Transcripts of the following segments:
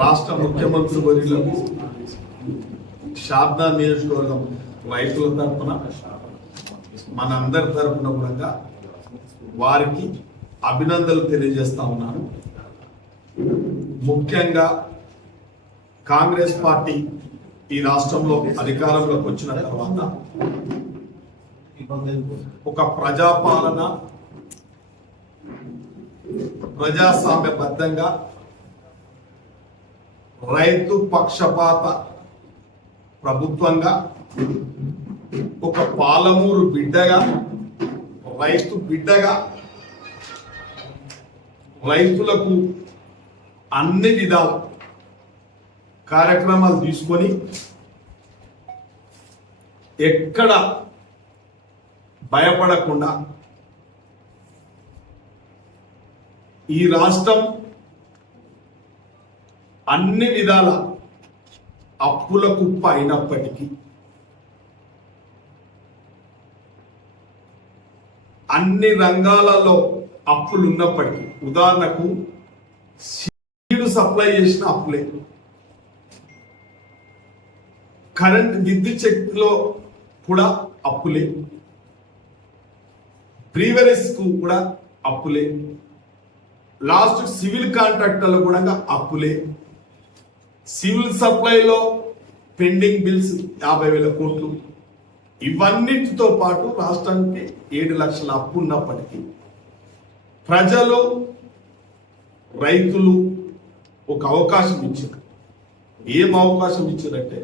రాష్ట్ర ముఖ్యమంత్రి వర్యులకు శారదా నియోజకవర్గం రైతుల తరపున మనందరి తరపున కూడా వారికి అభినందనలు తెలియజేస్తా ఉన్నాను. ముఖ్యంగా కాంగ్రెస్ పార్టీ ఈ రాష్ట్రంలో అధికారంలోకి వచ్చిన తర్వాత ఒక ప్రజాపాలన ప్రజాస్వామ్యబద్ధంగా రైతు పక్షపాత ప్రభుత్వంగా ఒక పాలమూరు బిడ్డగా రైతు బిడ్డగా రైతులకు అన్ని విధాల కార్యక్రమాలు తీసుకొని ఎక్కడ భయపడకుండా ఈ రాష్ట్రం అన్ని విధాల అప్పుల కుప్ప అయినప్పటికీ అన్ని రంగాలలో అప్పులు ఉన్నప్పటికీ ఉదాహరణకు సీడు సప్లై చేసిన అప్పులే. కరెంట్ విద్యుత్ శక్తిలో కూడా అప్పులే. బ్రీవరీస్ కూడా అప్పులే. లాస్ట్ సివిల్ కాంట్రాక్టర్లు కూడా అప్పులే. సివిల్ సప్లైలో పెండింగ్ బిల్స్ యాభై వేల కోట్లు. ఇవన్నిటితో పాటు రాష్ట్రానికి ఏడు లక్షల అప్పు ఉన్నప్పటికీ ప్రజలు రైతులు ఒక అవకాశం ఇచ్చారు. ఏం అవకాశం ఇచ్చారంటే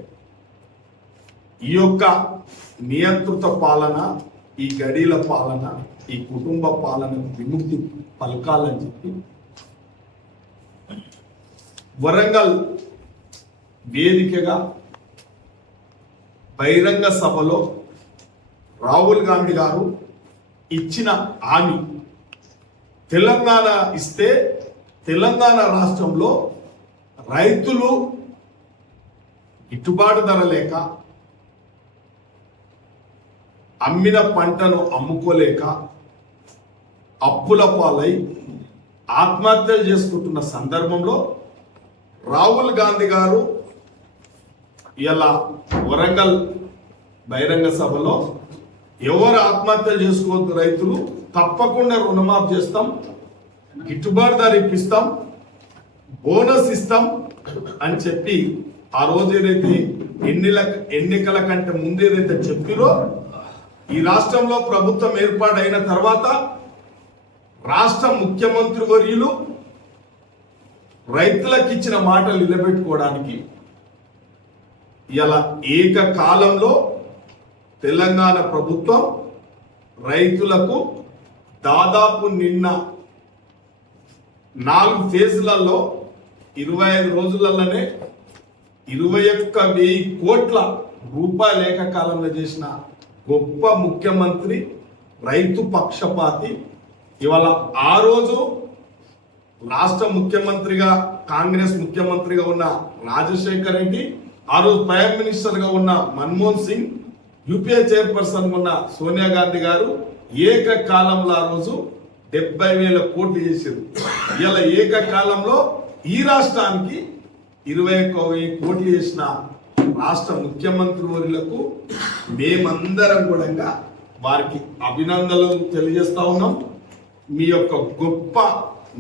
ఈ యొక్క నియంత్రిత పాలన ఈ గడీల పాలన ఈ కుటుంబ పాలనకు విముక్తి పలకాలని చెప్పి వరంగల్ వేదికగా బహిరంగ సభలో రాహుల్ గాంధీ గారు ఇచ్చిన హామీ. తెలంగాణ ఇస్తే తెలంగాణ రాష్ట్రంలో రైతులు గిట్టుబాటు ధర లేక అమ్మిన పంటను అమ్ముకోలేక అప్పుల పాలై ఆత్మహత్యలు చేసుకుంటున్న సందర్భంలో రాహుల్ గాంధీ గారు ఇలా వరంగల్ బహిరంగ సభలో ఎవరు ఆత్మహత్యలు చేసుకోవద్దు రైతులు తప్పకుండా రుణమాఫ్ చేస్తాం గిట్టుబాటు ధర ఇప్పిస్తాం బోనస్ ఇస్తాం అని చెప్పి ఆ రోజు ఏదైతే ఎన్నిల ఎన్నికల కంటే ముందు ఏదైతే చెప్పిరో ఈ రాష్ట్రంలో ప్రభుత్వం ఏర్పాటైన తర్వాత రాష్ట్ర ముఖ్యమంత్రి వర్యులు రైతులకు ఇచ్చిన మాటలు నిలబెట్టుకోవడానికి ఇలా ఏకకాలంలో తెలంగాణ ప్రభుత్వం రైతులకు దాదాపు నిన్న నాలుగు ఫేజ్లలో ఇరవై ఐదు రోజులలోనే ఇరవై ఒక్క వెయ్యి కోట్ల రూపాయల ఏకకాలంలో చేసిన గొప్ప ముఖ్యమంత్రి రైతు పక్షపాతి. ఇవాళ ఆ రోజు రాష్ట్ర ముఖ్యమంత్రిగా కాంగ్రెస్ ముఖ్యమంత్రిగా ఉన్న రాజశేఖర్ రెడ్డి ఆ రోజు ప్రైమ్ మినిస్టర్గా ఉన్న మన్మోహన్ సింగ్ యూపీఏ చైర్పర్సన్ ఉన్న సోనియా గాంధీ గారు ఏకకాలంలో ఆ రోజు డెబ్బై వేల కోట్లు చేశారు ఇలా ఏకకాలంలో ఈ రాష్ట్రానికి ఇరవై ఒక్క వెయ్యి కోట్లు చేసిన రాష్ట్ర ముఖ్యమంత్రి వర్యులకు మేమందరం కూడా వారికి అభినందనలు తెలియజేస్తా ఉన్నాం. మీ యొక్క గొప్ప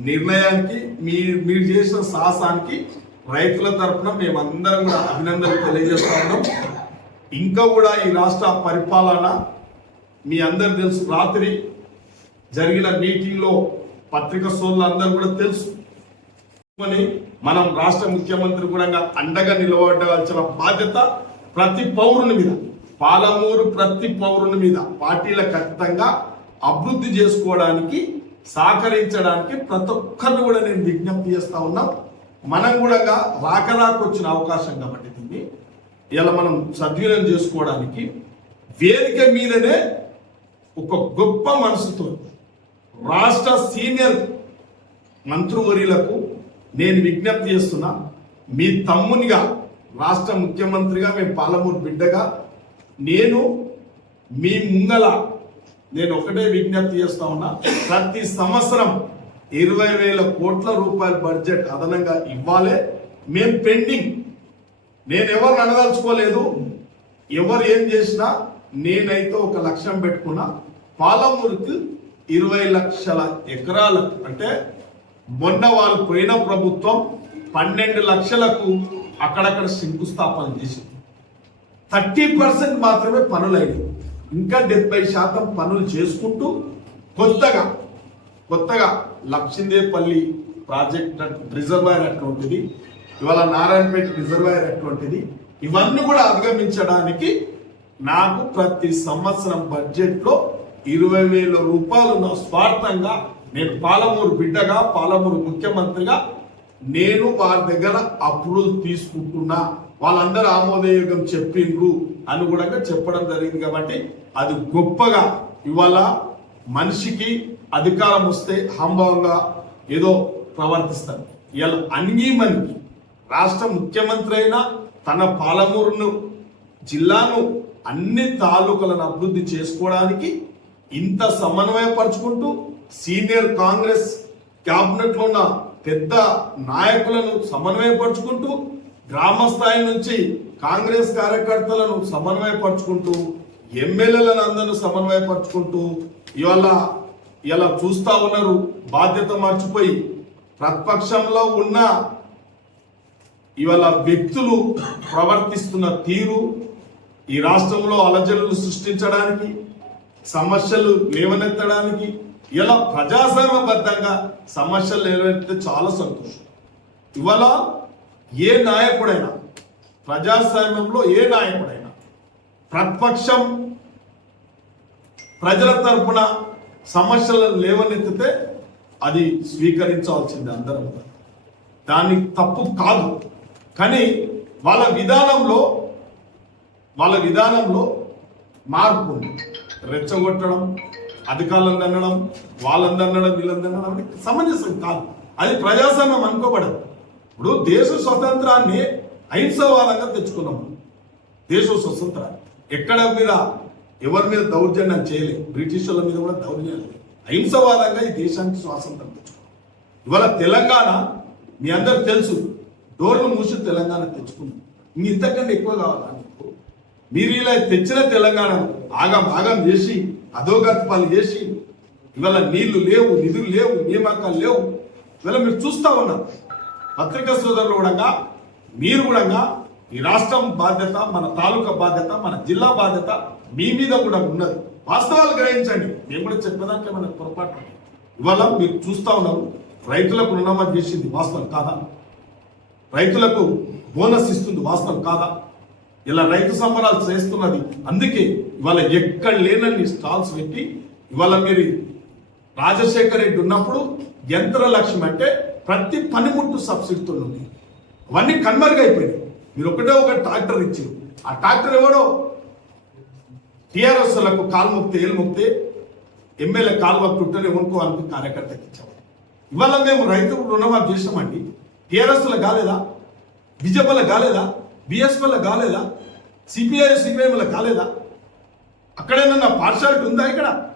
నిర్ణయానికి మీ మీరు చేసిన సాహసానికి రైతుల తరఫున మేమందరం కూడా అభినందనలు తెలియజేస్తా ఉన్నాం. ఇంకా కూడా ఈ రాష్ట్ర పరిపాలన మీ అందరు తెలుసు. రాత్రి జరిగిన మీటింగ్లో పత్రిక సోదరులు అందరూ కూడా తెలుసు. అని మనం రాష్ట్ర ముఖ్యమంత్రి కూడా అండగా నిలబడవలసిన బాధ్యత ప్రతి పౌరుని మీద పాలమూరు ప్రతి పౌరుని మీద పార్టీల ఖచ్చితంగా అభివృద్ధి చేసుకోవడానికి సహకరించడానికి ప్రతి ఒక్కరిని కూడా నేను విజ్ఞప్తి చేస్తా ఉన్నా. మనం కూడా రాకరాకు వచ్చిన అవకాశం కాబట్టి దీన్ని ఇలా మనం సద్వినియోగం చేసుకోవడానికి వేదిక మీదనే ఒక గొప్ప మనసుతో రాష్ట్ర సీనియర్ మంత్రివర్యులకు నేను విజ్ఞప్తి చేస్తున్నా మీ తమ్మునిగా రాష్ట్ర ముఖ్యమంత్రిగా మేము పాలమూరు బిడ్డగా నేను మీ ముంగల నేను ఒకటే విజ్ఞప్తి చేస్తా ఉన్నా ప్రతి సంవత్సరం ఇరవై వేల కోట్ల రూపాయల బడ్జెట్ అదనంగా ఇవ్వాలి. మేము పెండింగ్. నేను ఎవరిని అనదలుచుకోలేదు ఎవరు ఏం చేసినా నేనైతే ఒక లక్ష్యం పెట్టుకున్నా. పాలమూరుకి ఇరవై లక్షల ఎకరాలకు అంటే మొన్న వాళ్ళు పోయిన ప్రభుత్వం పన్నెండు లక్షలకు అక్కడక్కడ శంకుస్థాపన చేసింది. థర్టీ పర్సెంట్ మాత్రమే పనులైనవి ఇంకా డెబ్బై శాతం పనులు చేసుకుంటూ కొత్తగా కొత్తగా లక్షిందేపల్లి ప్రాజెక్ట్ రిజర్వాయర్ అటువంటిది ఇవాళ నారాయణపేట రిజర్వాయర్ అటువంటిది ఇవన్నీ కూడా అధిగమించడానికి నాకు ప్రతి సంవత్సరం బడ్జెట్లో ఇరవై వేల రూపాయలు నా స్వార్థంగా నేను పాలమూరు బిడ్డగా పాలమూరు ముఖ్యమంత్రిగా నేను వారి దగ్గర అప్రూవల్ తీసుకుంటున్నా వాళ్ళందరూ ఆమోదయోగం చెప్పిండ్రు అని కూడా చెప్పడం జరిగింది కాబట్టి అది గొప్పగా ఇవాళ మనిషికి అధికారం వస్తే హంభవంగా ఏదో ప్రవర్తిస్తారు. ఇలా అణిగిమని రాష్ట్ర ముఖ్యమంత్రి అయినా తన పాలమూరును జిల్లాను అన్ని తాలూకులను అభివృద్ధి చేసుకోవడానికి ఇంత సమన్వయపరుచుకుంటూ సీనియర్ కాంగ్రెస్ క్యాబినెట్లో ఉన్న పెద్ద నాయకులను సమన్వయపరుచుకుంటూ గ్రామ స్థాయి నుంచి కాంగ్రెస్ కార్యకర్తలను సమన్వయపరుచుకుంటూ ఎమ్మెల్యేలను అందరూ సమన్వయపరుచుకుంటూ ఇవాళ ఇలా చూస్తా ఉన్నారు. బాధ్యత మర్చిపోయి ప్రతిపక్షంలో ఉన్న ఇవాళ వ్యక్తులు ప్రవర్తిస్తున్న తీరు ఈ రాష్ట్రంలో అలజడులు సృష్టించడానికి సమస్యలు లేవనెత్తడానికి ఇలా ప్రజాస్వామ్యబద్ధంగా సమస్యలు లేవనెత్తే చాలా సంతోషం. ఇవాళ ఏ నాయకుడైనా ప్రజాస్వామ్యంలో ఏ నాయకుడైనా ప్రతిపక్షం ప్రజల తరపున సమస్యలను లేవనెత్తితే అది స్వీకరించాల్సింది అందరం. దాన్ని తప్పు కాదు. కానీ వాళ్ళ విధానంలో వాళ్ళ విధానంలో మార్పు ఉంది. రెచ్చగొట్టడం అధికారులను దండడం వాళ్ళని దండడం వీళ్ళని దండడం సమంజసం కాదు. అది ప్రజాస్వామ్యం అనుకోబడదు. ఇప్పుడు దేశ స్వతంత్రాన్ని అహింసవాదంగా తెచ్చుకున్నాం. దేశ స్వతంత్రాన్ని ఎక్కడ మీద ఎవరి మీద దౌర్జన్యం చేయలేదు. బ్రిటిష్ వాళ్ళ మీద కూడా దౌర్జన్యం లేదు. అహింసవాదంగా ఈ దేశానికి స్వాతంత్రం తెచ్చుకున్నాం. ఇవాళ తెలంగాణ మీ అందరు తెలుసు డోర్లు మూసి తెలంగాణ తెచ్చుకుంది. మీ ఇంతకన్నా ఎక్కువ కావాలా మీరు ఇలా తెచ్చిన తెలంగాణను ఆగం ఆగం చేసి అధోగతి పాలు చేసి ఇవాళ నీళ్ళు లేవు నిధులు లేవు నియామకాలు లేవు. ఇవాళ మీరు చూస్తా ఉన్నారు. పత్రికా సోదరులు కూడా మీరు కూడా ఈ రాష్ట్రం బాధ్యత మన తాలూకా బాధ్యత మన జిల్లా బాధ్యత మీ మీద కూడా ఉన్నది. వాస్తవాలు గ్రహించండి. మేము కూడా చెప్పేదాంట్లో మన పొరపాటు ఇవాళ మీరు చూస్తా ఉన్నారు రైతులకు రుణమాఫీ చేసింది వాస్తవం కాదా? రైతులకు బోనస్ ఇస్తుంది వాస్తవం కాదా? ఇలా రైతు సంబరాలు చేస్తున్నది. అందుకే ఇవాళ ఎక్కడ లేనన్ని స్టాల్స్ పెట్టి ఇవాళ మీరు రాజశేఖర్ రెడ్డి ఉన్నప్పుడు యంత్ర లక్ష్యం అంటే ప్రతి పనిముట్టు సబ్సిడీతో ఉంది. అవన్నీ కన్మరుగైపోయినాయి మీరు ఒకటే ఒక ట్రాక్టర్ ఇచ్చారు. ఆ ట్రాక్టర్ ఎవడో? టిఆర్ఎస్లకు కాలు ముక్తే ఎమ్మెల్యే కాలువ చుట్టూనే వండుకోవాలని కార్యకర్తకి ఇచ్చాము ఇవాళ మేము రైతు రుణమాఫీ చేసామండి టిఆర్ఎస్ కాలేదా? బిజెపి కాలేదా? బిఎస్పీ కాలేదా? సిపిఐ సిపిఐ కాలేదా? అక్కడేమన్నా పార్షాలిటీ ఉందా ఇక్కడ?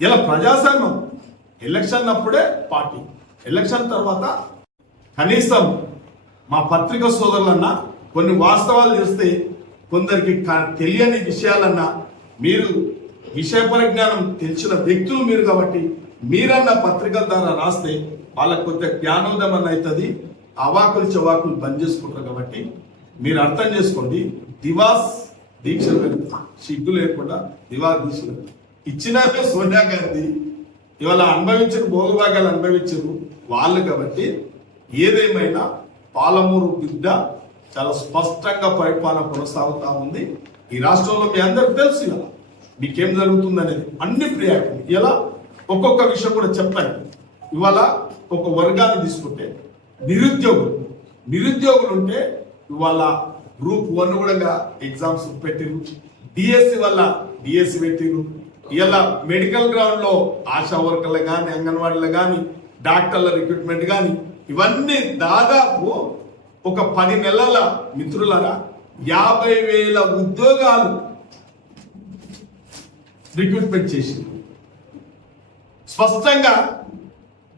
ఇలా ప్రజాస్వామ్యం ఎలక్షన్ అప్పుడే పార్టీ. ఎలక్షన్ తర్వాత కనీసం మా పత్రిక సోదరులన్నా కొన్ని వాస్తవాలు చేస్తే కొందరికి తెలియని విషయాలన్నా మీరు విషయ పరిజ్ఞానం తెలిసిన వ్యక్తులు మీరు కాబట్టి మీరన్న పత్రికల ద్వారా రాస్తే వాళ్ళకు కొంత జ్ఞానోదయం అవుతుంది అవాకులు చవాకులు బంద్ చేసుకుంటారు కాబట్టి మీరు అర్థం చేసుకోండి. దివాస్ దీక్షలు పెడతా. సిగ్గు లేకుండా దివాస్ దీక్షలు ఇచ్చినాక సోనియా గాంధీ ఇవాళ అనుభవించిన భోగభాగాలు అనుభవించారు వాళ్ళు కాబట్టి ఏదేమైనా పాలమూరు బిడ్డ చాలా స్పష్టంగా పరిపాలన కొనసాగుతూ ఉంది. ఈ రాష్ట్రంలో మీ అందరికి తెలుసు ఇలా. మీకేం జరుగుతుంది అనేది అన్ని ప్రియారిటీ ఇలా ఒక్కొక్క విషయం కూడా చెప్పాను ఇవాళ ఒక వర్గాన్ని తీసుకుంటే నిరుద్యోగులు. నిరుద్యోగులు ఉంటే ఇవాళ గ్రూప్ వన్ కూడా ఎగ్జామ్స్ పెట్టిరు డిఎస్సి వల్ల డిఎస్సి పెట్టిరు ఇలా మెడికల్ గ్రౌండ్లో ఆశా వర్కర్లు కానీ అంగన్వాడీలు కానీ డాక్టర్ల రిక్రూట్మెంట్ కానీ ఇవన్నీ దాదాపు ఒక పది నెలల మిత్రులరా యాభై వేల ఉద్యోగాలు రిక్రూట్మెంట్ చేసింది. స్పష్టంగా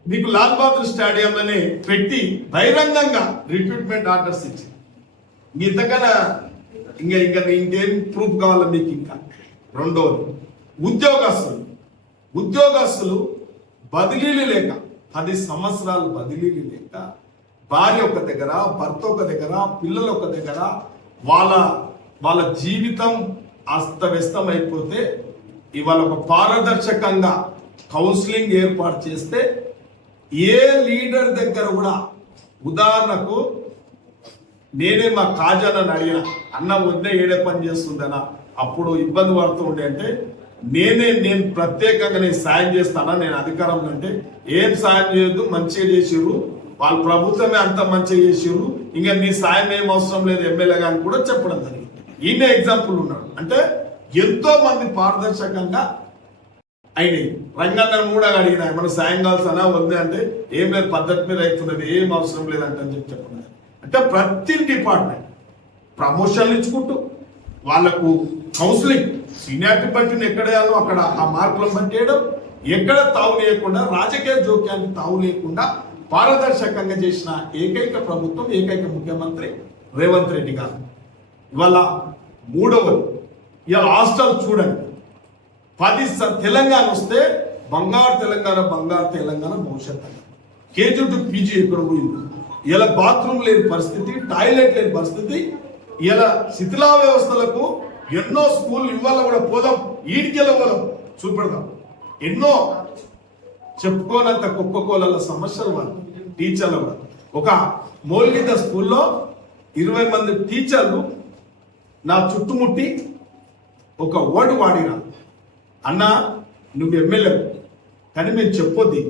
మీకు లాల్ బహదూర్ స్టేడియంలోనే పెట్టి బహిరంగంగా రిక్రూట్మెంట్ ఆర్డర్స్ ఇచ్చి ఇంతకన్నా ఇంకా ఇంకా ఇంకేం ప్రూఫ్ కావాలి మీకు ఇంకా? రెండోది ఉద్యోగస్తులు. ఉద్యోగస్తులు బదిలీలు లేక పది సంవత్సరాలు బదిలీలు లేక భార్య ఒక దగ్గర భర్త ఒక దగ్గర పిల్లలు ఒక దగ్గర వాళ్ళ వాళ్ళ జీవితం అస్తవ్యస్తం అయిపోతే ఇవాళ ఒక పారదర్శకంగా కౌన్సిలింగ్ ఏర్పాటు చేస్తే ఏ లీడర్ దగ్గర కూడా ఉదాహరణకు నేనే మా కాజానని అడిగిన అన్న వద్దే ఏడే పని చేస్తుందనా అప్పుడు ఇబ్బంది పడుతూ ఉండే అంటే నేనే నేను ప్రత్యేకంగా నేను సాయం చేస్తానా నేను అధికారంలో అంటే ఏం సాయం చేయొద్దు మంచిగా చేసిర్రు వాళ్ళు ప్రభుత్వమే అంత మంచిగా చేసిర్రు. ఇంకా నీ సాయం ఏం అవసరం లేదు ఎమ్మెల్యే అని కూడా చెప్పడం జరిగింది. ఈయన ఎగ్జాంపుల్ ఉన్నాడు. అంటే ఎంతో మంది పారదర్శకంగా అయినాయి. రంగన్న కూడా అడిగిన మన సాయం కావాల్సిన? వద్దే? అంటే ఏం లేదు పద్ధతి మీద అవుతున్నది ఏం అవసరం లేదంటే అని చెప్పి చెప్పిన అంటే ప్రతి డిపార్ట్మెంట్ ప్రమోషన్లు ఇచ్చుకుంటూ వాళ్ళకు కౌన్సిలింగ్ సీనియారిటీ బట్టిని ఎక్కడ అక్కడ ఆ మార్కులను బట్టి ఎక్కడ తావు లేకుండా రాజకీయ జోక్యానికి తావు లేకుండా పారదర్శకంగా చేసిన ఏకైక ప్రభుత్వం ఏకైక ముఖ్యమంత్రి రేవంత్ రెడ్డి గారు. ఇవాళ మూడవది. ఇవాళ హాస్టల్ చూడండి. పది తెలంగాణ వస్తే బంగారు తెలంగాణ బంగారు తెలంగాణ భవిష్యత్ కేజీ టు పీజీ ఎక్కడ పోయింది? ఇలా బాత్రూమ్ లేని పరిస్థితి టాయిలెట్ లేని పరిస్థితి. ఇలా శిథిలా వ్యవస్థలకు ఎన్నో స్కూల్ ఇవాళ కూడా పోదాం ఈడికెళ్ళ పోదాం. చూపెడదాం. ఎన్నో చెప్పుకోనంత కుక్క సమస్యలు వాళ్ళు టీచర్ల కూడా ఒక మౌలిక స్కూల్లో ఇరవై మంది టీచర్లు నా చుట్టుముట్టి ఒక వర్డ్ వాడిన అన్నా నువ్వు ఎమ్మెల్యే కానీ మేము చెప్పొద్ది.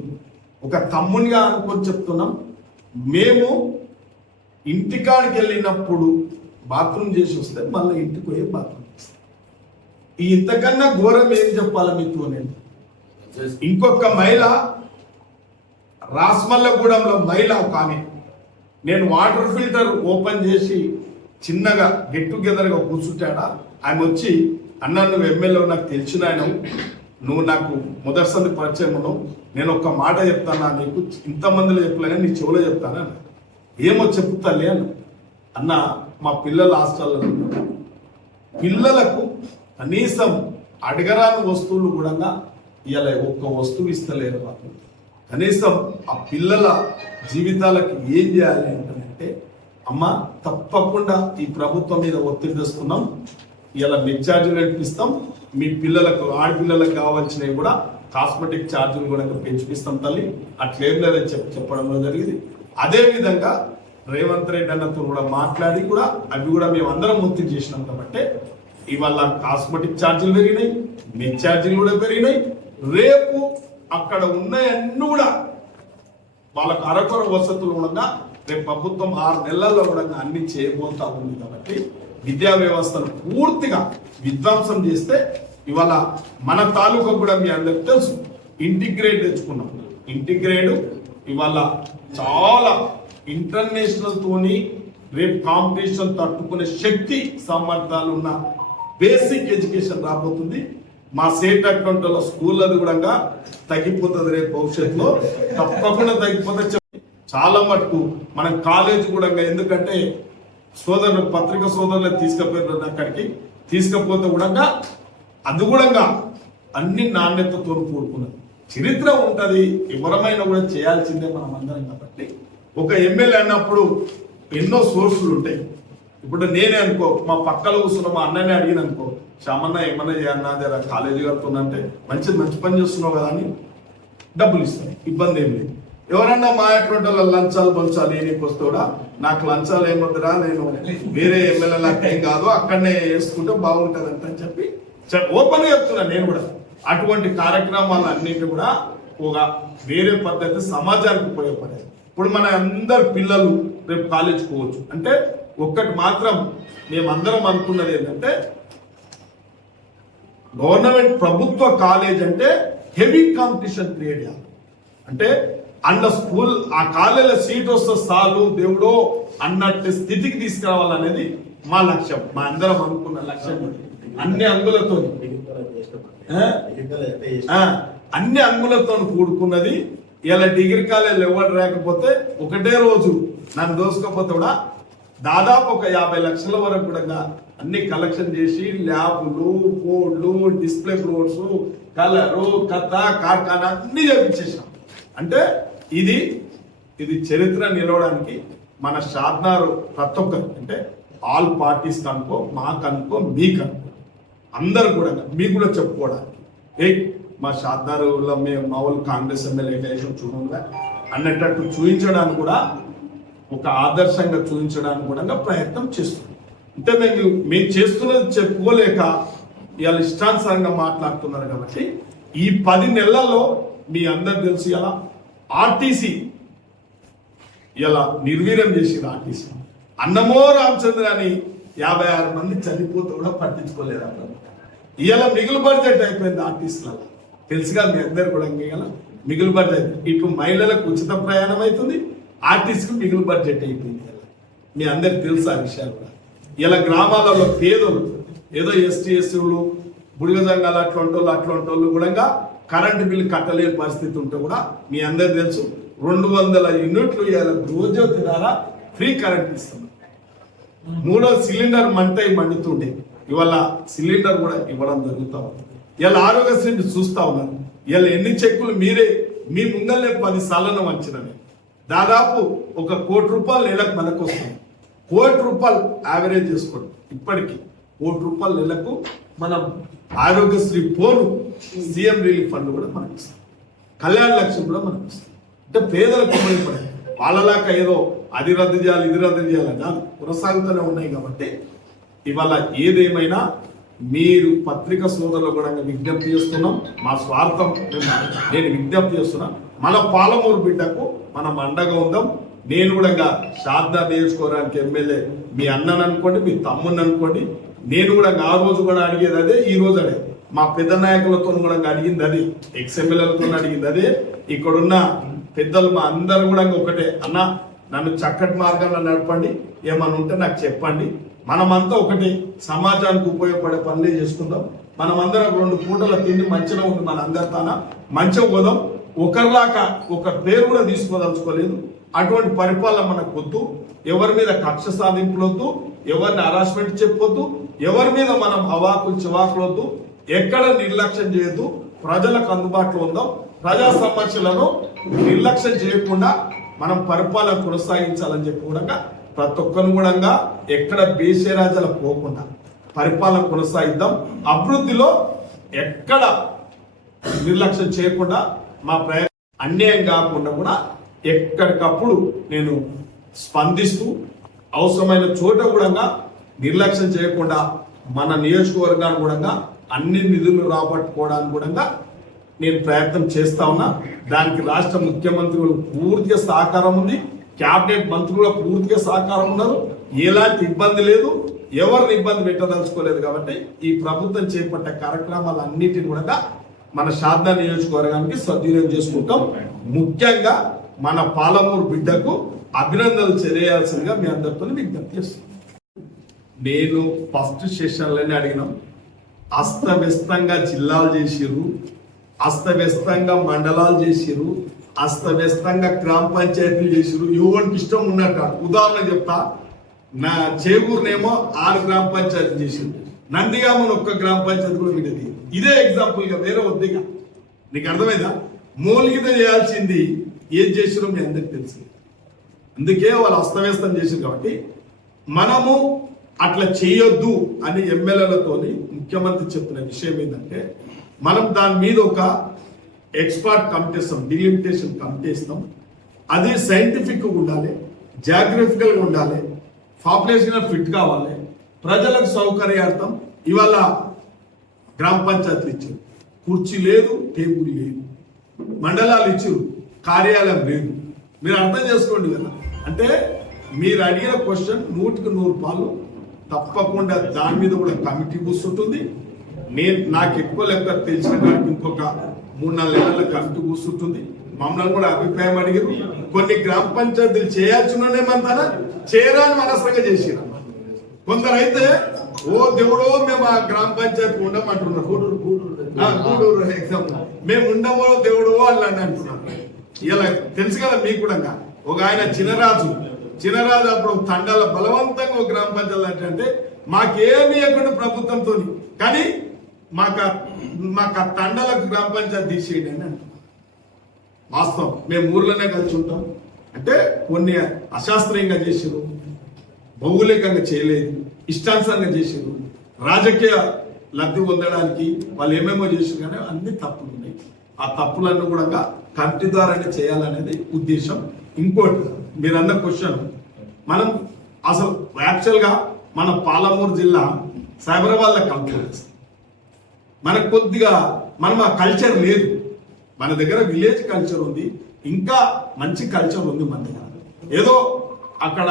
ఒక తమ్మునిగా అనుకొని చెప్తున్నాం. మేము ఇంటికాడికి వెళ్ళినప్పుడు బాత్రూమ్ చేసి వస్తే మళ్ళీ ఇంటికి పోయి బాత్రూమ్ చేస్తాం. ఈ ఇంతకన్నా ఘోరం ఏం చెప్పాలి మీతో నేను? ఇంకొక మహిళ రాస్మల్లగూడెంలో మహిళ ఒక ఆమె. నేను వాటర్ ఫిల్టర్ ఓపెన్ చేసి చిన్నగా గెట్ టుగెదర్గా కూర్చుంటాడా? ఆమె వచ్చి అన్న నువ్వు ఎమ్మెల్యే నాకు తెలిసిన ఆయన నువ్వు. నాకు మొదటిసారి పరిచయం ఉన్నావు. నేను ఒక మాట చెప్తానా నీకు? ఇంతమందిలో చెప్పలే నీ చెవులో చెప్తానా? ఏమో చెప్తాలే అన్న. అన్న మా పిల్లల హాస్టల్లో పిల్లలకు కనీసం అడగరాని వస్తువులు కూడా ఇవాళ ఒక్క వస్తువు ఇస్తలేరు వాళ్ళు కనీసం ఆ పిల్లల జీవితాలకు ఏం చేయాలి అంటే అమ్మ తప్పకుండా ఈ ప్రభుత్వం మీద ఒత్తిడి తెస్తున్నాం. ఇలా మిడ్చార్జీలు ఛార్జీలు మీ పిల్లలకు ఆడపిల్లలకు కావాల్సినవి కూడా కాస్మెటిక్ ఛార్జీలు కూడా పెంచిపిస్తాం తల్లి. అట్లేం లేదని చెప్పి చెప్పడం జరిగింది. అదేవిధంగా రేవంత్ రెడ్డి అన్నతో కూడా మాట్లాడి కూడా అవి కూడా మేము అందరం ఒత్తిడి చేసినాం కాబట్టి ఇవాళ కాస్మెటిక్ ఛార్జీలు పెరిగినాయి మిడ్ ఛార్జీలు కూడా పెరిగినాయి. రేపు అక్కడ ఉన్నాయన్నీ కూడా వాళ్ళకు అరకొర వసతులు ఉండగా రేపు ప్రభుత్వం ఆరు నెలల్లో కూడా అన్ని చేయబోతా ఉంది కాబట్టి విద్యా వ్యవస్థను పూర్తిగా విధ్వంసం చేస్తే ఇవాళ మన తాలూకా కూడా మీ అందరికి తెలుసు ఇంటిగ్రేట్ తెచ్చుకున్నాం. ఇంటిగ్రేడ్ ఇవాళ చాలా ఇంటర్నేషనల్ తోని రేపు కాంపిటీషన్ తట్టుకునే శక్తి సామర్థ్యాలు ఉన్న బేసిక్ ఎడ్యుకేషన్ రాబోతుంది. మా సేట్ అకౌంట్లో స్కూల్ అది కూడా తగ్గిపోతుంది రేపు భవిష్యత్తులో. తప్పకుండా తగ్గిపోతే చాలా మటుకు మనం కాలేజ్ కూడా ఎందుకంటే సోదరులు పత్రిక సోదరులు తీసుకుపోయిన అక్కడికి. తీసుకపోతే కూడా అది కూడా అన్ని నాణ్యతతో కూడుకున్నది చరిత్ర ఉంటుంది ఎవరమైనా కూడా చేయాల్సిందే మనం అందరం కాబట్టి. ఒక ఎమ్మెల్యే అన్నప్పుడు ఎన్నో సోర్సులు ఉంటాయి. ఇప్పుడు నేనే అనుకో మా పక్కలో కూర్చున్న మా అన్ననే అడిగిన అనుకో శ్యామన్న ఏమన్నా చేయన్నా? జరా కాలేజీ కడుతున్నంటే మంచి మంచి పని చేస్తున్నావు కదా అని డబ్బులు ఇస్తాను. ఇబ్బంది ఏం లేదు. ఎవరన్నా మా అటువంటి వాళ్ళ లంచాలు పంచాలు నీకు వస్తే కూడా నాకు లంచాలు ఏమొద్దురా? నేను వేరే ఎమ్మెల్యే ఏం కాదు అక్కడనే వేసుకుంటే బాగుంటది అని చెప్పి ఓపెన్ చెప్తున్నాను నేను కూడా. అటువంటి కార్యక్రమాలు అన్నింటి కూడా ఒక వేరే పద్ధతి సమాజానికి ఉపయోగపడేది. ఇప్పుడు మన అందరు పిల్లలు రేపు కాలేజ్ పోవచ్చు. అంటే ఒక్కటి మాత్రం మేమందరం అనుకున్నది ఏంటంటే గవర్నమెంట్ ప్రభుత్వ కాలేజ్ అంటే హెవీ కాంపిటీషన్ క్రియేట్ చేయాలి అంటే అండ్ స్కూల్ ఆ కాలేజీలో సీట్ వస్తే చాలు దేవుడో అన్నట్టు స్థితికి తీసుకురావాలనేది మా లక్ష్యం. మా అందరం అనుకున్న లక్ష్యం అన్ని అంగులతో అన్ని అంగులతో కూడుకున్నది. ఇలా డిగ్రీ కాలేజీలు ఎవరు రాకపోతే ఒకటే రోజు నన్ను దోసుకోకపోతే కూడా దాదాపు ఒక యాభై లక్షల వరకు కూడా అన్ని కలెక్షన్ చేసి ల్యాబ్లు బోర్డులు డిస్ప్లే బోర్డ్స్ కలరు కథ కార్ఖానా అన్ని చేపించేసాం అంటే ఇది ఇది చరిత్ర నిలవడానికి మన షాద్నార్ ప్రతి ఒక్కరు అంటే ఆల్ పార్టీస్ కనుకో మాకు అనుకో మీకు అనుకో అందరు కూడా మీకు కూడా చెప్పుకోవడానికి. ఏ మా షాద్నారులో మేము మా వాళ్ళు కాంగ్రెస్ ఎమ్మెల్యే చూడండి చూడంగా అన్నట్టు చూపించడానికి కూడా ఒక ఆదర్శంగా చూపించడానికి కూడా ప్రయత్నం చేస్తుంది. అంటే మేము మేము చేస్తున్నది చెప్పుకోలేక ఇవాళ ఇష్టానుసారంగా మాట్లాడుతున్నారు కాబట్టి ఈ పది నెలల్లో మీ అందరు తెలుసు ఇలా ఆర్టీసీ ఇలా నిర్వీర్యం చేసింది ఆర్టీసీ. అన్నమో రామచంద్ర అని యాభై ఆరు మంది చనిపోతే కూడా పట్టించుకోలేదు అన్నమాట ఇవాళ మిగులు బడ్జెట్ అయిపోయింది ఆర్టిస్టులలో తెలుసుగా మీ అందరు కూడా ఇవాళ మిగులు బడ్జెట్. ఇటు మహిళలకు ఉచిత ప్రయాణం అవుతుంది. ఆర్టిస్ట్కి మిగులు బడ్జెట్ అయిపోయింది మీ అందరికి తెలుసు ఆ విషయాలు కూడా. ఇలా గ్రామాలలో పేదలు ఏదో ఎస్టీ ఎస్సీలు బుడిగ సంఘాలు అట్లాంటి వాళ్ళు అట్లాంటి వాళ్ళు కూడా కరెంటు బిల్లు కట్టలేని పరిస్థితి ఉంటే కూడా మీ అందరికి తెలుసు రెండు వందల యూనిట్లు ఇవాళ గృహజ్యోతి ద్వారా ఫ్రీ కరెంట్ ఇస్తున్నాం మూడో సిలిండర్ మంట మండుతుండే ఇవాళ సిలిండర్ కూడా ఇవ్వడం జరుగుతూ ఉంది. ఇలా ఆరోగ్యశ్రీని చూస్తా ఉన్నారు. ఇలా ఎన్ని చెక్కులు మీరే మీ ముంగల్నే పది సార్లను వంచినవి దాదాపు ఒక కోటి రూపాయలు నెలకు మనకు వస్తుంది కోటి రూపాయలు యావరేజ్ చేసుకోండి. ఇప్పటికీ కోటి రూపాయల నెలకు మనం ఆరోగ్యశ్రీ పోను సీఎం రిలీఫ్ ఫండ్ కూడా మనకి ఇస్తాం కళ్యాణ లక్ష్యం కూడా మనకి అంటే పేదలకు ఉపయోగపడే వాళ్ళలాగా ఏదో అది రద్దు చేయాలి ఇది రద్దు చేయాలని కాదు. కొనసాగుతూనే ఉన్నాయి కాబట్టి ఇవాళ ఏదేమైనా మీరు పత్రిక సోదరులు కూడా విజ్ఞప్తి చేస్తున్నాం. మా స్వార్థం నేను విజ్ఞప్తి చేస్తున్నా. మన పాలమూరు బిడ్డకు మనం అండగా ఉందాం. నేను కూడా శారదా నియోజకవర్గానికి ఎమ్మెల్యే మీ అన్నను అనుకోండి మీ తమ్ముని అనుకోండి. నేను కూడా ఆ రోజు కూడా అడిగేది అదే ఈ రోజు అదే. మా పెద్ద నాయకులతో కూడా అడిగింది అది. ఎక్స్ ఎమ్మెల్యేలతో అడిగింది అదే. ఇక్కడున్న పెద్దలు మా అందరు కూడా ఒకటే. అన్న నన్ను చక్కటి మార్గంలో నడపండి. ఏమన్నా ఉంటే నాకు చెప్పండి. మనమంతా ఒకటి. సమాజానికి ఉపయోగపడే పనులే చేసుకుందాం. మనమందరం రెండు పూటల తిండి మంచిగా ఉంది మన అందరితానా మంచిగా పోదాం. ఒకరిలాగా ఒక పేరు కూడా తీసుకోదలుచుకోలేదు. అటువంటి పరిపాలన మనకు వద్దు. ఎవరి మీద కక్ష సాధింపులొద్దు. ఎవరిని హరాస్మెంట్ చెప్పొద్దు. ఎవరి మీద మనం అవాకులు చివాకులొద్దు ఎక్కడ నిర్లక్ష్యం చేయొద్దు. ప్రజలకు అందుబాటులో ఉందాం. ప్రజా సమస్యలను నిర్లక్ష్యం చేయకుండా మనం పరిపాలన కొనసాగించాలని చెప్పి కూడా ప్రతి ఒక్కరు కూడా ఎక్కడ బేసేరాజాలు పోకుండా పరిపాలన కొనసాగిద్దాం. అభివృద్ధిలో ఎక్కడ నిర్లక్ష్యం చేయకుండా మా ప్రయత్నం అన్యాయం కాకుండా కూడా ఎక్కడికప్పుడు నేను స్పందిస్తూ అవసరమైన చోట కూడా నిర్లక్ష్యం చేయకుండా మన నియోజకవర్గాన్ని కూడా అన్ని నిధులు రాబట్టుకోవడానికి కూడా నేను ప్రయత్నం చేస్తా ఉన్నా. దానికి రాష్ట్ర ముఖ్యమంత్రులు పూర్తిగా సహకారం ఉంది. కేబినెట్ మంత్రులు పూర్తిగా సహకారం ఉన్నారు. ఎలాంటి ఇబ్బంది లేదు. ఎవరిని ఇబ్బంది పెట్టదలుచుకోలేదు కాబట్టి ఈ ప్రభుత్వం చేపట్టే కార్యక్రమాలన్నిటిని కూడా మన శారదా నియోజకవర్గానికి సద్వినియోగం చేసుకుంటాం. ముఖ్యంగా మన పాలమూరు బిడ్డకు అభినందనలు చేయాల్సిందిగా మీ అందరితో విజ్ఞప్తి చేస్తున్నాం. నేను ఫస్ట్ సెషన్లోనే అడిగినాం. అస్తవ్యస్తంగా జిల్లాలు చేసిరు అస్తవ్యస్తంగా మండలాలు చేసిరు అస్తవ్యస్తంగా గ్రామ పంచాయతీలు చేసిర్రు. యువనికి ఇష్టం ఉన్నట్ట ఉదాహరణ చెప్తా. నా చేకూరునేమో ఆరు గ్రామ పంచాయతీలు చేసిండు నందిగామని ఒక్క గ్రామ పంచాయతీ కూడా వీడది ఇదే ఎగ్జాంపుల్గా వేరే వద్దిగా నీకు అర్థమైందా? మూలిగిత చేయాల్సింది ఏం చేసినాం మీ అందరికి తెలుసు. అందుకే వాళ్ళు అస్తవ్యస్తం చేశారు కాబట్టి మనము అట్లా చేయొద్దు అని ఎమ్మెల్యేలతోని ముఖ్యమంత్రి చెప్పిన విషయం ఏంటంటే మనం దాని మీద ఒక ఎక్స్పర్ట్ కమిటీ ఇస్తాం డిలిమిటేషన్ కమిటీ ఇస్తాం అది సైంటిఫిక్గా ఉండాలి జాగ్రఫికల్గా ఉండాలి పాపులేషన్ ఫిట్ కావాలి ప్రజలకు సౌకర్యార్థం ఇవాళ గ్రామ పంచాయతీలు ఇచ్చారు. కుర్చీ లేదు టేబుల్ లేదు. మండలాలు ఇచ్చారు కార్యాలయం లేదు. మీరు అర్థం చేసుకోండి కదా. అంటే మీరు అడిగిన క్వశ్చన్ నూటికి నూరు పాలు తప్పకుండా దాని మీద కూడా కమిటీ కూర్చుంటుంది నేను నాకు ఎక్కువ లెక్క తెలిసిన కాడికి ఇంకొక మూడు నాలుగు నెలల కమిటీ కూర్చుంటుంది మమ్మల్ని కూడా అభిప్రాయం అడిగారు. కొన్ని గ్రామ పంచాయతీలు చేయాల్సినమంటారా చేయరాని మనసంగా చేసిరమ్మా కొందరైతే ఓ దేవుడో మేము ఆ గ్రామ పంచాయతీ ఉండమంటున్నారు. ఆ, గూడూరు ఎగ్జామ్ మేము ఉండమో దేవుడు అని అంటున్నారు. ఇలా తెలుసు కదా మీకు కూడా ఒక ఆయన చినరాజు. చినరాజు అప్పుడు తండాల బలవంతంగా ఒక గ్రామ పంచాయతీ అంటే మాకేమి ఇవ్వకుండా ప్రభుత్వంతో కానీ మాకు మాకు ఆ తండాలకు గ్రామ పంచాయతీ తీసేయండి అని వాస్తవం. మేము ఊర్లోనే కలిసి ఉంటాం. అంటే కొన్ని అశాస్త్రీయంగా చేసారు భౌగోళికంగా చేయలేదు ఇష్టానుసారంగా చేసారు రాజకీయ లబ్ధి పొందడానికి వాళ్ళు ఏమేమో చేసారు కానీ అన్ని తప్పులు ఉన్నాయి. ఆ తప్పులన్నీ కూడా కమిటీ ద్వారానే చేయాలనేది ఉద్దేశం. ఇంకోటి మీరు అన్న క్వశ్చన్ మనం అసలు యాక్చువల్గా మన పాలమూరు జిల్లా సైబరాబాద్లో కల్చర్ మనకు కొద్దిగా మనం ఆ కల్చర్ లేదు. మన దగ్గర విలేజ్ కల్చర్ ఉంది. ఇంకా మంచి కల్చర్ ఉంది మన దగ్గర. ఏదో అక్కడ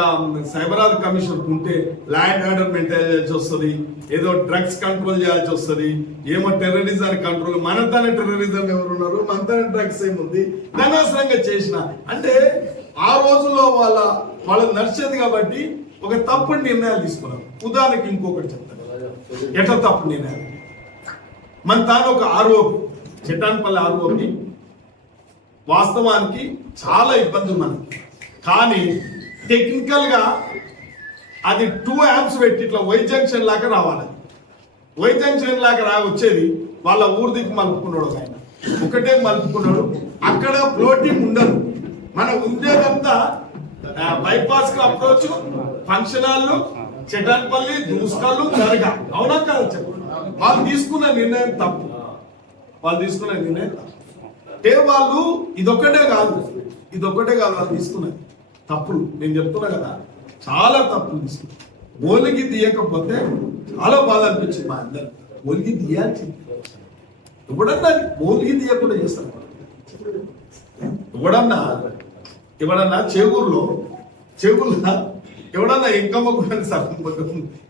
సైబరాబాద్ కమిషన్ ఉంటే ల్యాండ్ ఆర్డర్ మెయింటైన్ చేయాల్సి వస్తుంది ఏదో డ్రగ్స్ కంట్రోల్ చేయాల్సి వస్తుంది ఏమో టెర్రరిజం కంట్రోల్ మనతోనే టెర్రరిజం ఎవరు ఉన్నారు? మనతోనే డ్రగ్స్ ఏముంది? అనవసరంగా చేసిన. అంటే ఆ రోజుల్లో వాళ్ళ వాళ్ళ నడిచేది కాబట్టి ఒక తప్పుడు నిర్ణయాలు తీసుకున్నారు ఉదాహరణకి ఇంకొకటి చెప్తాను. ఎట్లా తప్పుడు నిర్ణయాలు? మన తాను ఒక ఆర్ఓపి చిట్టాన్పల్లి ఆర్ఓపి వాస్తవానికి చాలా ఇబ్బందులు మనకి. కానీ టెక్నికల్గా అది టూ యాప్స్ పెట్టి ఇట్లా వై జంక్షన్ లాగా రావాలి. వై జంక్షన్ లాగా రా వచ్చేది వాళ్ళ ఊరు దిక్కు మలుపుకున్నాడు ఆయన. ఒకటే మలుపుకున్నాడు. అక్కడ ఫ్లోటింగ్ ఉండదు. మన ఉండేదంతా బైపాస్కు అప్రోచ్ ఫంక్షన్ హాల్ చెటాన్పల్లి దూసుకాళ్ళు దర్గా. అవునా కదా చెప్పు? వాళ్ళు తీసుకున్న నిర్ణయం తప్పు. వాళ్ళు తీసుకున్న నిర్ణయం తప్పు. అంటే వాళ్ళు ఇదొక్కటే కాదు. ఇదొక్కటే కాదు వాళ్ళు తీసుకున్నది. తప్పులు. నేను చెప్తున్నా కదా చాలా తప్పులు తీసుకు. ఓలికి తీయకపోతే చాలా బాధ అనిపించింది మా అందరు ఓలికి తీయాల్సింది ఎవడన్నా ఓలికి తీయకుండా చేస్తారు ఎవడన్నా ఎవడన్నా చేగూరులో చేగూరులో ఎవడన్నా ఎంకమ్మ కూడా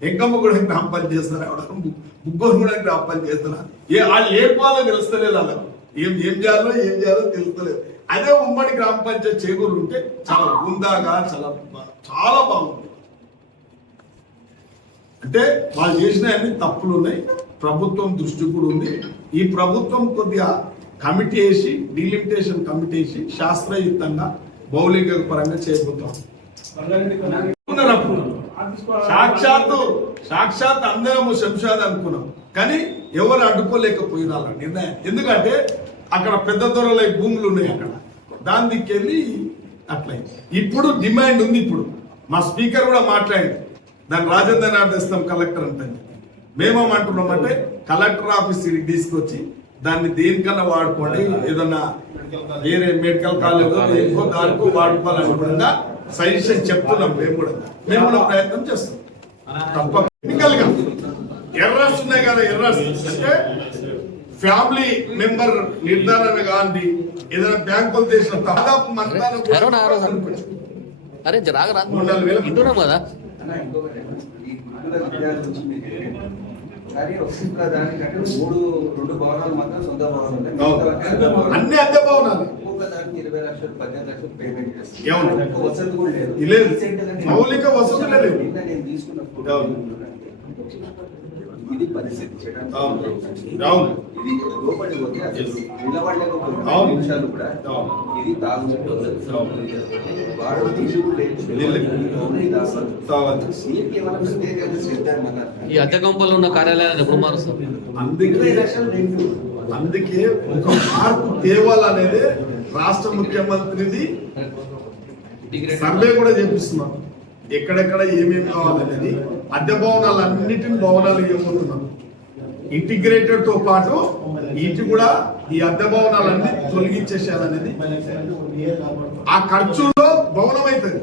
ఎంకమ్మ కూడా గ్రామ పని చేస్తారా? ఎవడన్నా ముగ్గురు కూడా గ్రామ పని చేస్తారా? ఏ వాళ్ళు ఏ పాలో తెలుస్తలేదు వాళ్ళకు. ఏం ఏం చేయాలో ఏం చేయాలో తెలుస్తలేదు. అదే ఉమ్మడి గ్రామ పంచాయతీ చేకూరు ఉంటే చాలా ఉందాగా చాలా చాలా బాగుంది. అంటే వాళ్ళు చేసిన అన్ని తప్పులు ఉన్నాయి ప్రభుత్వం దృష్టి కూడా ఉంది. ఈ ప్రభుత్వం కొద్దిగా కమిటీ వేసి డిలిమిటేషన్ కమిటీ వేసి శాస్త్రయుక్తంగా భౌలిక పరంగా చేయబోతాం సాక్షాత్తు సాక్షాత్ అందరము శంషాద్ అనుకున్నాం. కానీ ఎవరు అడ్డుకోలేకపోయిన నిర్ణయం. ఎందుకంటే అక్కడ పెద్ద దొరలై భూములు ఉన్నాయి అక్కడ. దాని దిక్కెళ్ళి అట్లయింది. ఇప్పుడు డిమాండ్ ఉంది ఇప్పుడు. మా స్పీకర్ కూడా మాట్లాడింది దాన్ని రాజేంద్ర నాథ్ కలెక్టర్ అంటే మేమేమంటున్నామంటే కలెక్టర్ ఆఫీస్ తీసుకొచ్చి దాన్ని దేనికన్నా వాడుకోండి. ఏదన్నా వేరే మెడికల్ కాలేజ్ దేనికో దానికో వాడుకోవాలనుకుంటా సజెషన్ చెప్తున్నాం మేము కూడా. మేము కూడా ప్రయత్నం చేస్తాం తప్ప ఎర్రస్ ఉన్నాయి కదా ఎర్రస్ అంటే ఫ్యామిలీ మెంబర్ నిర్ధారణ కాండి ఏదైనా బ్యాంకులు చేసిన దాదాపు అరే రాగరా. మూడు నాలుగు వేలు. వింటున్నాం కదా. అన్న. కానీ అద్దె భవనాలు. మౌలిక వసతులే లేవు. ఇది పరిస్థితి. ఇది లోపలికి పోతే అసలు నిలబడలేకపోతే అవును. నిమిషాలు కూడా అవును. ఇది తాగుతుంది వాడు తీసి కూడా లేదు. లేదు. ఓన్లీ ఇది అసలు. తాగొచ్చు. దీనికి ఏమైనా ప్రత్యేకంగా శ్రద్ధ ఏమన్నా? ఈ అద్దె కంపల్లో ఉన్న కార్యాలయాన్ని ఎప్పుడు మారుస్తాం అందుకే. అందుకే ఒక మార్పు తేవాలనేది రాష్ట్ర ముఖ్యమంత్రిది సర్వే కూడా చేపిస్తున్నాం ఎక్కడెక్కడ ఏమేమి కావాలనేది అద్దె భవనాలు అన్నిటిని భవనాలు ఇవ్వబోతున్నాం ఇంటిగ్రేటెడ్తో పాటు ఇంటి కూడా ఈ అద్దె భవనాలన్నీ తొలగించేసేయాలనేది. ఆ ఖర్చులో భవనం అవుతుంది.